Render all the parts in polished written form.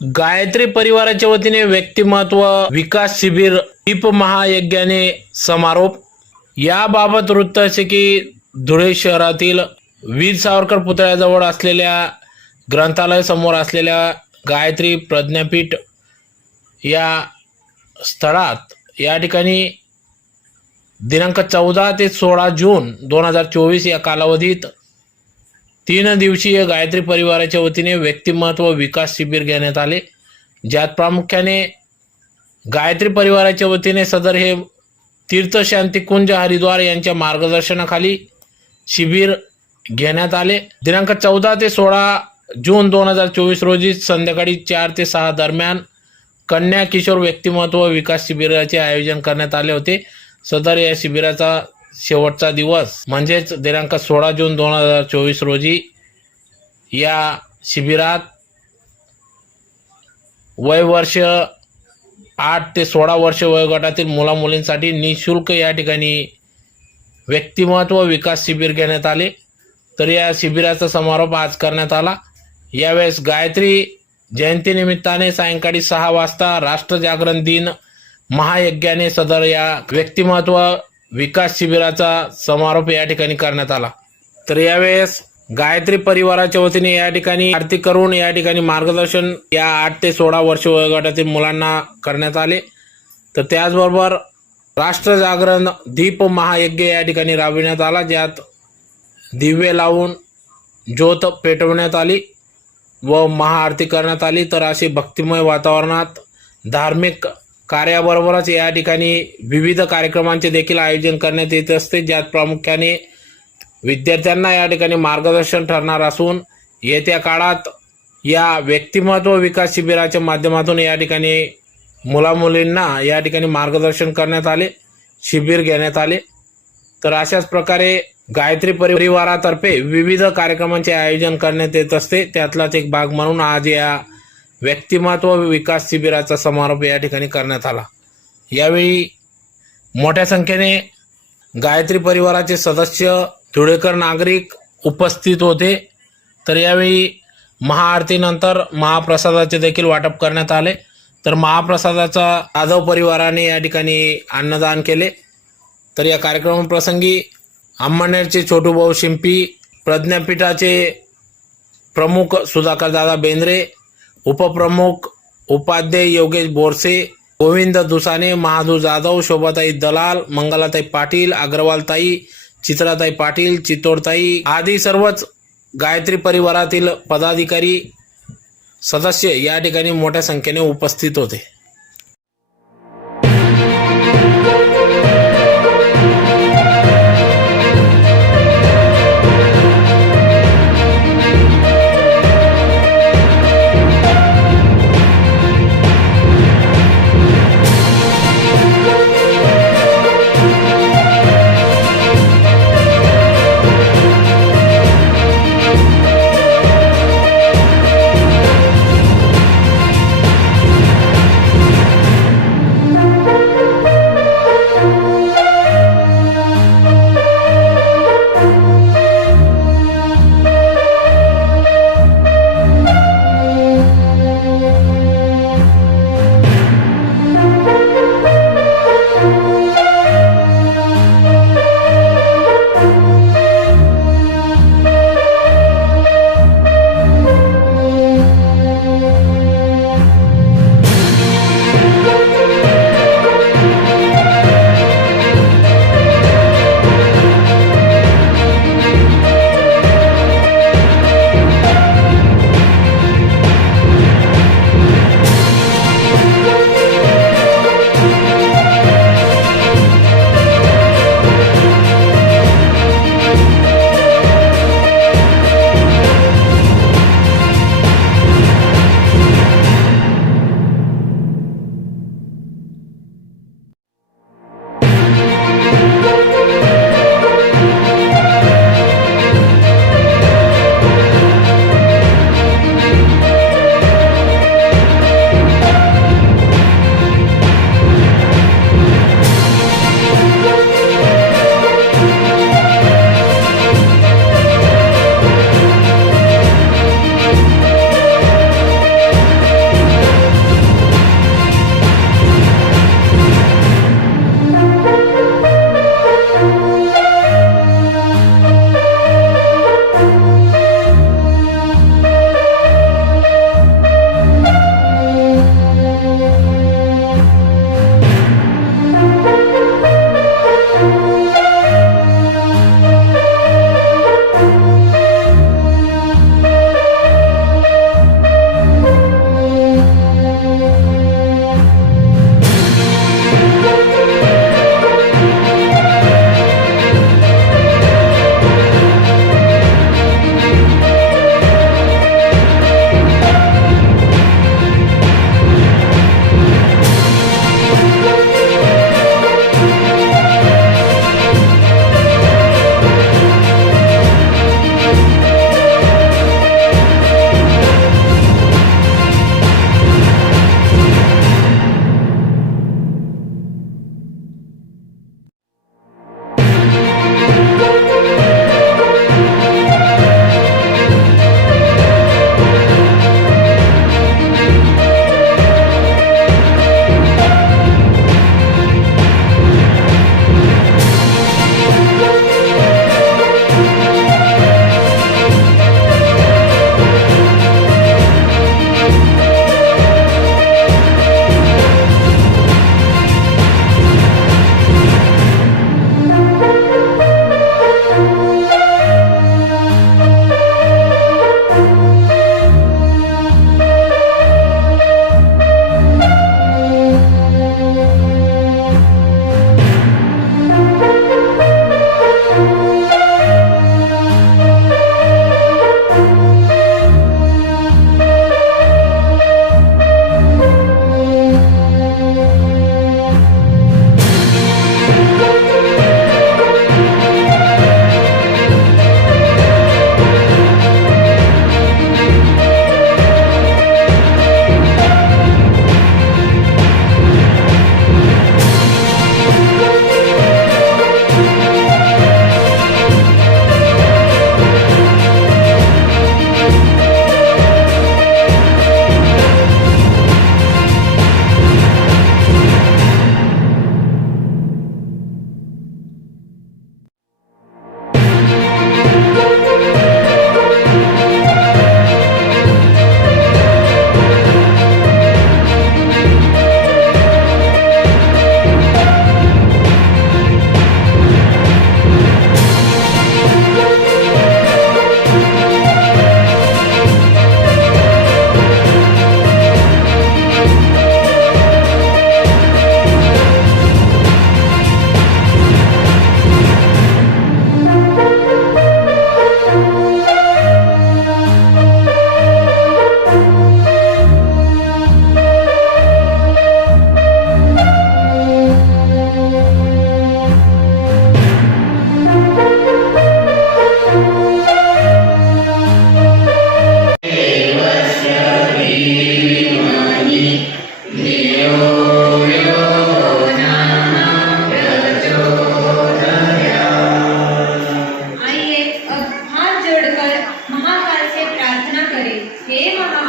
गायत्री परिवाराच्या वतीने व्यक्तिमत्व विकास शिबिर दीप महायज्ञाने समारोप। याबाबत वृत्त असे की धुळे शहरातील वीर सावरकर पुतळ्याजवळ असलेल्या ग्रंथालय समोर असलेल्या गायत्री प्रज्ञापीठ या स्थळात या ठिकाणी दिनांक 14 ते 16 जून 2024 या कालावधीत 3 दिवसीय गायत्री परिवाराच्या वतीने व्यक्तिमत्व विकास शिबिर घेण्यात आले, ज्यात प्रामुख्याने गायत्री परिवाराच्या वतीने सदर हे तीर्थशांती कुंज हरिद्वार यांच्या मार्गदर्शनाखाली शिबिर घेण्यात आले। दिनांक 14 ते 16 जून 2024 रोजी संध्याकाळी 4 ते 6 दरम्यान कन्या किशोर व्यक्तिमत्व विकास शिबिराचे आयोजन करण्यात आले होते। सदर या शिबिराचा शेवटचा दिवस म्हणजेच दिनांक 16 जून 2024 रोजी या शिबिरात वय वर्ष 8 ते 16 वर्ष वयोगटातील मुला मुलींसाठी निशुल्क या ठिकाणी व्यक्तिमत्व विकास शिबिर घेण्यात आले। तर या शिबिराचा समारोप आज करण्यात आला। यावेळेस गायत्री जयंती निमित्ताने सायंकाळी 6 वाजता राष्ट्रजागरण दिन महायज्ञाने सदर या व्यक्तिमत्व विकास शिबिराचा समारोप या ठिकाणी करण्यात आला। तर यावेळेस गायत्री परिवाराच्या वतीने या ठिकाणी आरती करून या ठिकाणी मार्गदर्शन या 8 ते 16 वर्ष वयोगटातील मुलांना करण्यात आले। तर त्याचबरोबर राष्ट्रजागरण दीप महायज्ञ या ठिकाणी राबविण्यात आला, ज्यात दिवे लावून ज्योत पेटवण्यात आली व महाआरती करण्यात आली। तर असे भक्तिमय वातावरणात धार्मिक कार्याबरोबरच या ठिकाणी विविध कार्यक्रमांचे देखील आयोजन करण्यात येत असते, ज्यात प्रामुख्याने विद्यार्थ्यांना या ठिकाणी मार्गदर्शन ठरणार असून येत्या काळात या व्यक्तिमत्व विकास शिबिराच्या माध्यमातून या ठिकाणी मुलामुलींना या ठिकाणी मार्गदर्शन करण्यात आले, शिबिर घेण्यात आले। तर अशाच प्रकारे गायत्री परिवारातर्फे विविध कार्यक्रमांचे आयोजन करण्यात येत असते, त्यातलाच एक भाग म्हणून आज या व्यक्तिमत्व विकास शिबिराचा समारोप या ठिकाणी करण्यात आला। यावेळी मोठ्या संख्येने गायत्री परिवाराचे सदस्य, धुळेकर नागरिक उपस्थित होते। तर यावेळी महाआरतीनंतर महाप्रसादाचे देखील वाटप करण्यात आले। तर महाप्रसादाचा जाधव परिवाराने या ठिकाणी अन्नदान केले। तर या कार्यक्रमाप्रसंगी अंमळनेरचे छोटू भाऊ शिंपी, प्रज्ञापीठाचे प्रमुख सुधाकर दादा बेंद्रे, उपप्रमुख उपाध्याय योगेश बोरसे, गोविंद दुसाने, महादू जाधव, शोभाताई दलाल, मंगलाताई पाटील, अग्रवालताई, चित्राताई पाटील, चितोडताई आदी सर्वच गायत्री परिवारातील पदाधिकारी सदस्य या ठिकाणी मोठ्या संख्येने उपस्थित होते।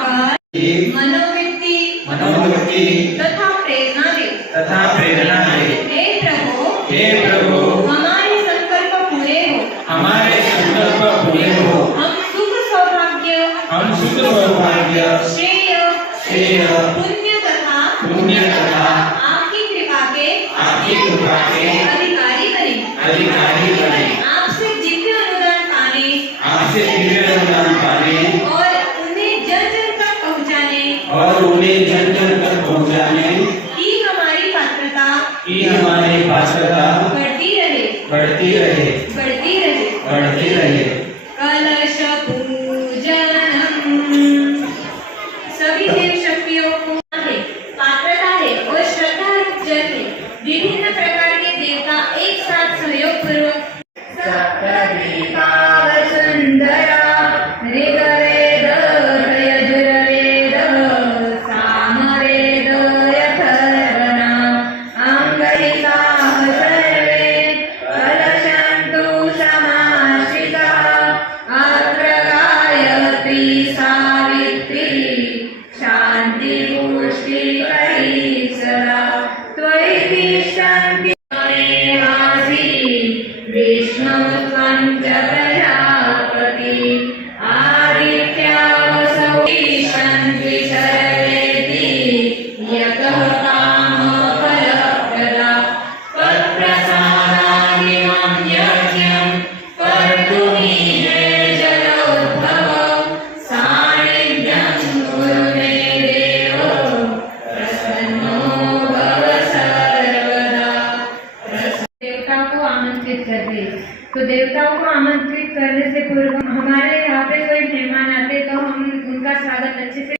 पर मनोवृत्ति तथा प्रेरणा दे। हे प्रभु हमारे संकल्प पूरे हो। हम सुख सौभाग्य श्रेय पुण्य तथा आपकी कृपा के अधिकारी बने। आपसे दिव्य अनुदान पाने और उन्हें जन जन तक पहुँचाने की हमारी पात्रता बढ़ती रहे। कलश पूजनम। सभी देव शक्तियों को पात्रता है और श्रद्धा रूप जल है। विभिन्न प्रकार के देवता एक साथ सहयोग पूर्वक सप्तद्वीपावसुंदरा ऋग्वेद यजुर्वेद सामवेद अथर्वणा अंगहिताः सर्वे कलशन्तु समाश्रिताः। अत्र गायत्री सावित्री शान्ति पुष्टिकरी सदा त्वयि तिष्ठन्ति विष्णु त्वं च प्रजापति आदित्यावसौ ईशन्ति सर्वेति यतः कामफलप्रदा तत्प्रसादादिमं यज्ञं कर्तुमीहे जलोद्भवं सान्निध्यं कुरु मे देव प्रसन्नो भव सर्वदा। देवताओं को आमंत्रित करते। तो देवताओं को आमंत्रित करने से पूर्व हमारे यहाँ पे कोई मेहमान आते तो हम उनका स्वागत अच्छे से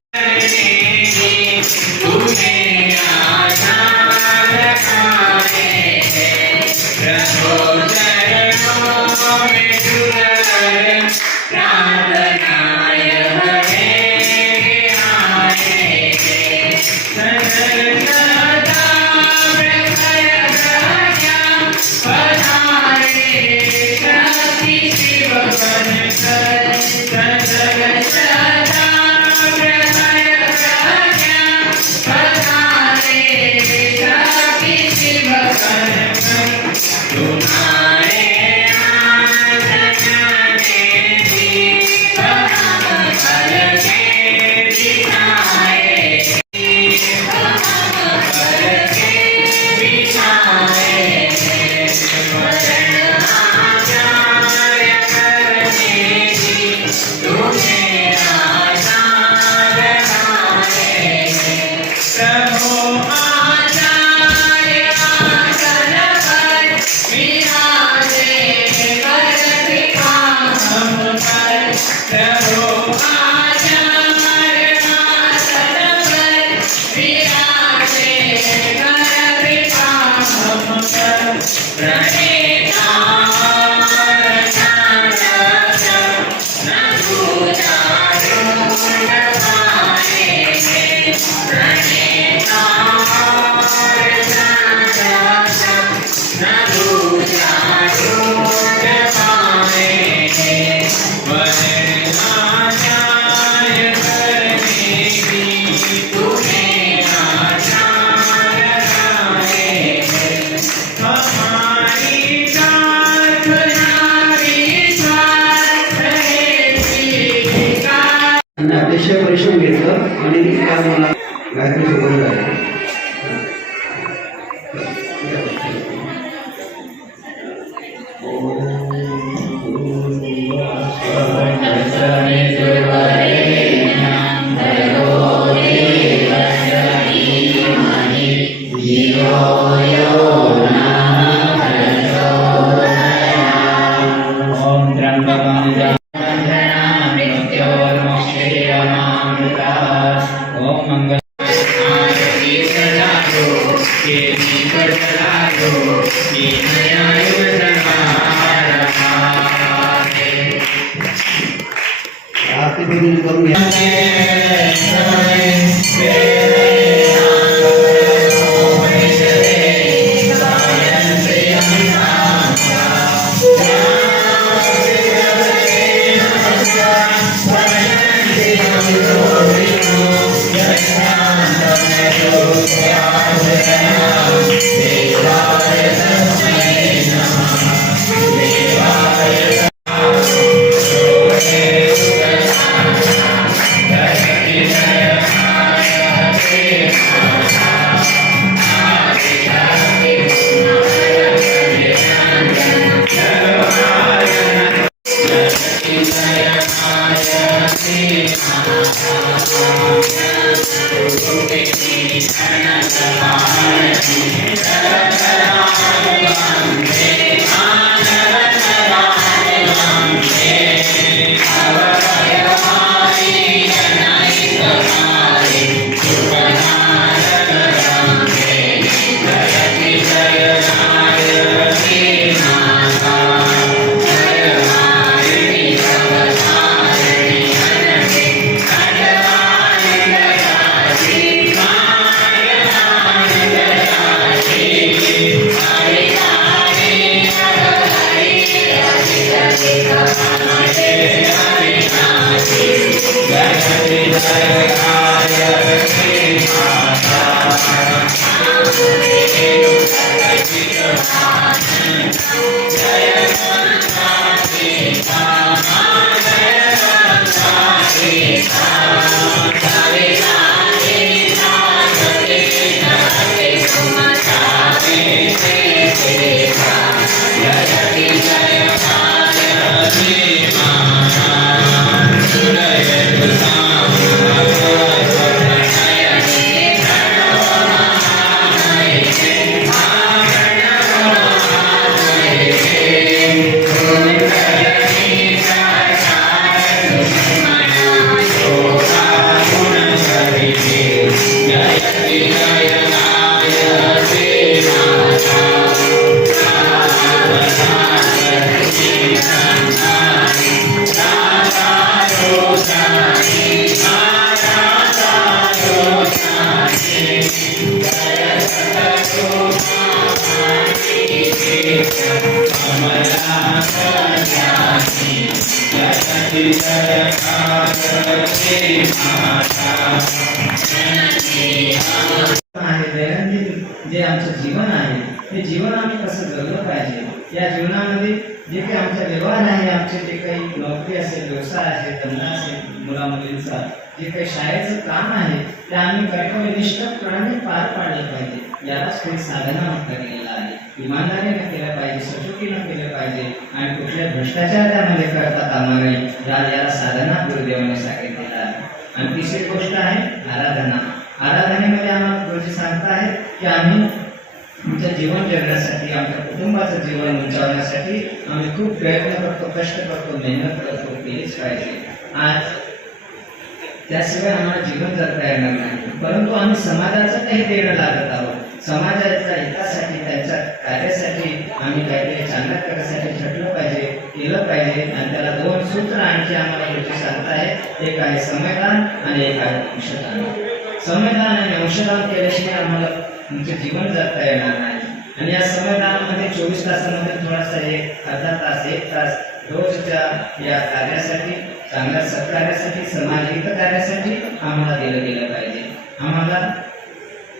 अतिशय परिश्रम घेतलं आणि काय मला गायत्री सोबत झालं. आरती करून घ्या. Thank you. दैनंदिन जे आमचं जीवन आहे ते जीवन आम्ही कसं जगलं पाहिजे, या जीवनामध्ये जे काही आमचा व्यवहार आहे, आमचे जे काही नोकरी असेल, व्यवसाय असेल, धंदा असेल, मुलामुलींचा जे काही शाळेचं काम आहे ते आम्ही कर्तव्यनिष्ठपणाने पार पाडलं पाहिजे. यालाच काही साधना म्हटलं गेलेलं आहे. इमानदारीने केलं पाहिजे, सचोटीनं केलं पाहिजे आणि कुठल्या भ्रष्टाचार त्यामध्ये करता कामा नये, याला साधना गुरुदेवाने सांगितलेलं आहे. आणि तिसरी गोष्ट आहे आराधना. आराधनेमध्ये आम्हाला गुरुजी सांगता आहे की आम्ही आमचं जीवन जगण्यासाठी, आमच्या कुटुंबाचं जीवन उंचावण्यासाठी आम्ही खूप प्रयत्न करतो, कष्ट करतो, मेहनत करतो, केलीच पाहिजे. आज त्याशिवाय आम्हाला जीवन जगता येणार नाही, परंतु आम्ही समाजाचं काही देणं लागत आहोत. समाजाच्या हितासाठी, त्यांच्या कार्यासाठी आम्ही काहीतरी चांगल्या करण्यासाठी झटलं पाहिजे, केलं पाहिजे. आणि त्याला दोन सूत्र आणखी आम्हाला गुरुजी सांगतायत, एक आहे संविधान आणि एक आहे अंशदान. संविधान आणि अंशदान केल्याशिवाय आम्हाला तुमचे जीवन जगता येणार नाही. आणि या संविधानामध्ये 24 तासामध्ये थोडासा अर्धा तास, 1 तास रोजच्या या कार्यासाठी, चांगल्या सत्कार्यासाठी, समाजहित कार्यासाठी आम्हाला दिलं गेलं पाहिजे. आम्हाला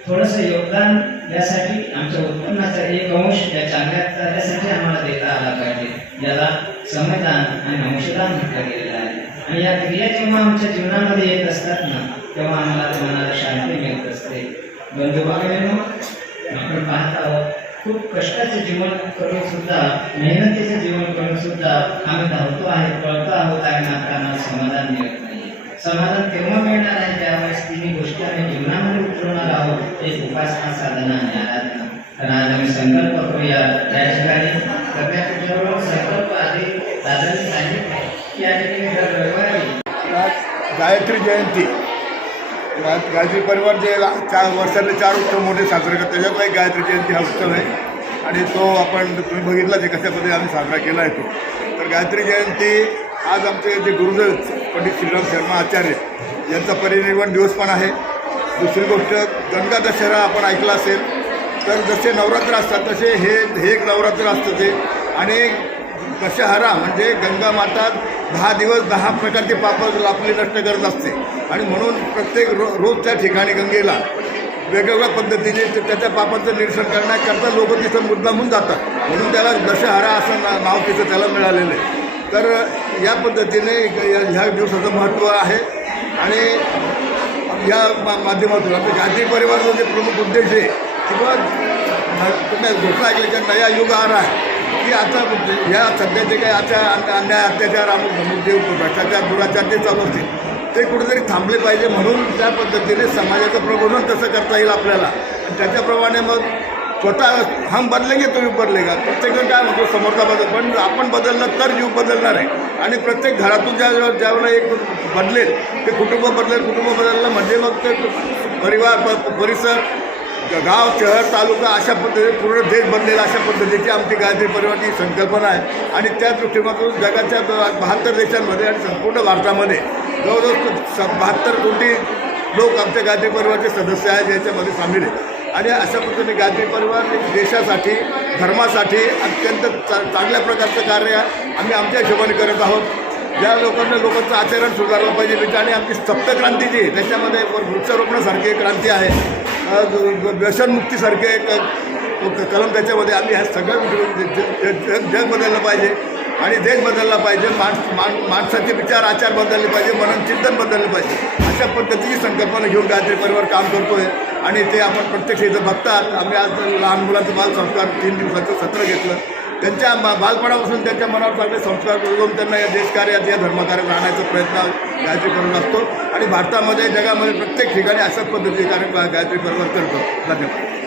थोडंसं योगदान यासाठी, आमच्या उत्पन्नाचा 1 या चांगल्या कार्यासाठी आम्हाला देता आला पाहिजे. याला संविधान आणि अंशदान म्हटलं गेलेलं आहे. आणि या क्रिया जेव्हा आमच्या जीवनामध्ये येत असतात ना, तेव्हा आम्हाला मनाला शांती मिळत असते. बंधू भगिनींनो, आपण पाहत आहोत खूप कष्टाचे जीवन करून सुद्धा, मेहनतीचे जीवन करून सुद्धा आम्ही धावतो आहे, पळतो आहोत आणि मात्र आम्हाला समाधान मिळत नाही. समाधान तेव्हा मिळणार आहे त्यावेळेस तिन्ही गोष्टी आम्ही जीवनामध्ये उतरवणार आहोत, एक उपासना, साधना आणि आराधना. तर आज आम्ही संकल्प करूया या ठिकाणी. करण्याबरोबर संकल्प आधी दादांनी सांगितले की या ठिकाणी दर रविवारी गायत्री जयंती, गायत्री परिवार जे 4 वर्षातले 4 उत्सव मोठे साजरे करतात, त्याच्यातला एक गायत्री जयंती हा उत्सव आहे. आणि तो आपण तुम्ही बघितला जे कशा पद्धतीने आम्ही साजरा केला आहे तो. तर गायत्री जयंती आज आमचे जे गुरुदेव पंडित श्रीराम शर्मा आचार्य यांचा परिनिर्वाण दिवस पण आहे. दुसरी गोष्ट, गंगा दशहरा आपण ऐकला असेल. तर जसे नवरात्र असतात तसे हे एक नवरात्र असतं ते. आणि दशहरा म्हणजे गंगा माता 10 दिवस 10 प्रकारचे पापं आपली नष्ट करत असते. आणि म्हणून प्रत्येक रोज त्या ठिकाणी गंगेला वेगवेगळ्या पद्धतीने त्याच्या पापाचं निरसन करण्याकरता लोक तिथं मुद्दामून जातात. म्हणून त्याला दशहरा असं नाव तिथं त्याला मिळालेलं आहे. तर या पद्धतीने ह्या दिवसाचं महत्त्व आहे. आणि या माध्यमातून आपल्या गायत्री परिवाराचा जे प्रमुख उद्देश आहे किंवा तुम्ही घोषणा ऐकल्याच्या नया युग आ रहा आहे की आता या सध्याचे काही अन्याय, अत्याचार, अमुक धमुक, भ्रष्टाचार, दुराचार ते चालू असतील. ते कुठेतरी थांबले पाहिजे. म्हणून त्या पद्धतीने समाजाचं प्रबोधन कसं करता येईल आपल्याला, आणि त्याच्याप्रमाणे मग स्वतः हम बदलेंगे तुम्ही बदलेगा. प्रत्येकजण काय म्हणतो समोरचा बदल, पण आपण बदललं तर जीव बदलणार आहे. आणि प्रत्येक घरातून ज्यावेळेला एक बदलेल ते कुटुंब बदलेल, कुटुंब बदललं म्हणजे मग ते परिवार, परिसर, गाव, शहर, तालुका अशा पद्धतीने पूर्ण देश बदलेल, अशा पद्धतीची आमची गायत्री परिवारची संकल्पना आहे. आणि त्या दृष्टिकोनातून जगाच्या 72 देशांमध्ये आणि संपूर्ण भारतामध्ये जवळजवळ 72 कोटी लोक आमच्या गायत्री परिवारचे सदस्य आहेत, याच्यामध्ये सामील आहेत. आणि अशा पद्धतीने गायत्री परिवार देशासाठी, धर्मासाठी अत्यंत चांगल्या प्रकारचं कार्य आम्ही आमच्या हिशोबाने करत आहोत. ज्या लोकांचं आचरण सुधारलं पाहिजे. आणि आमची सप्तक्रांती जी आहे त्याच्यामध्ये वृक्षारोपणासारखी एक क्रांती आहे, व्यसनमुक्तीसारखे एक कलम त्याच्यामध्ये. आम्ही ह्या सगळं जग बदललं पाहिजे आणि देश बदलला पाहिजे. माणसाचे विचार, आचार बदलले पाहिजे, मनन चिंतन बदललं पाहिजे. अशा पद्धतीची संकल्पना घेऊन गायत्री परिवार काम करतो आहे. आणि ते आपण प्रत्यक्ष इथं बघतात. आम्ही आज लहान मुलांचं बालसंस्कार 3 दिवसाचं सत्र घेतलं. त्यांच्या बालपणापासून त्यांच्या मनावर चांगले संस्कार करून त्यांना या देशकार्यात, या धर्मकार्यात राहण्याचा प्रयत्न गायत्री परिवार असतो. आणि भारतामध्ये, जगामध्ये प्रत्येक ठिकाणी अशाच पद्धतीचे कार्य गायत्री परिवार करतो. धन्यवाद.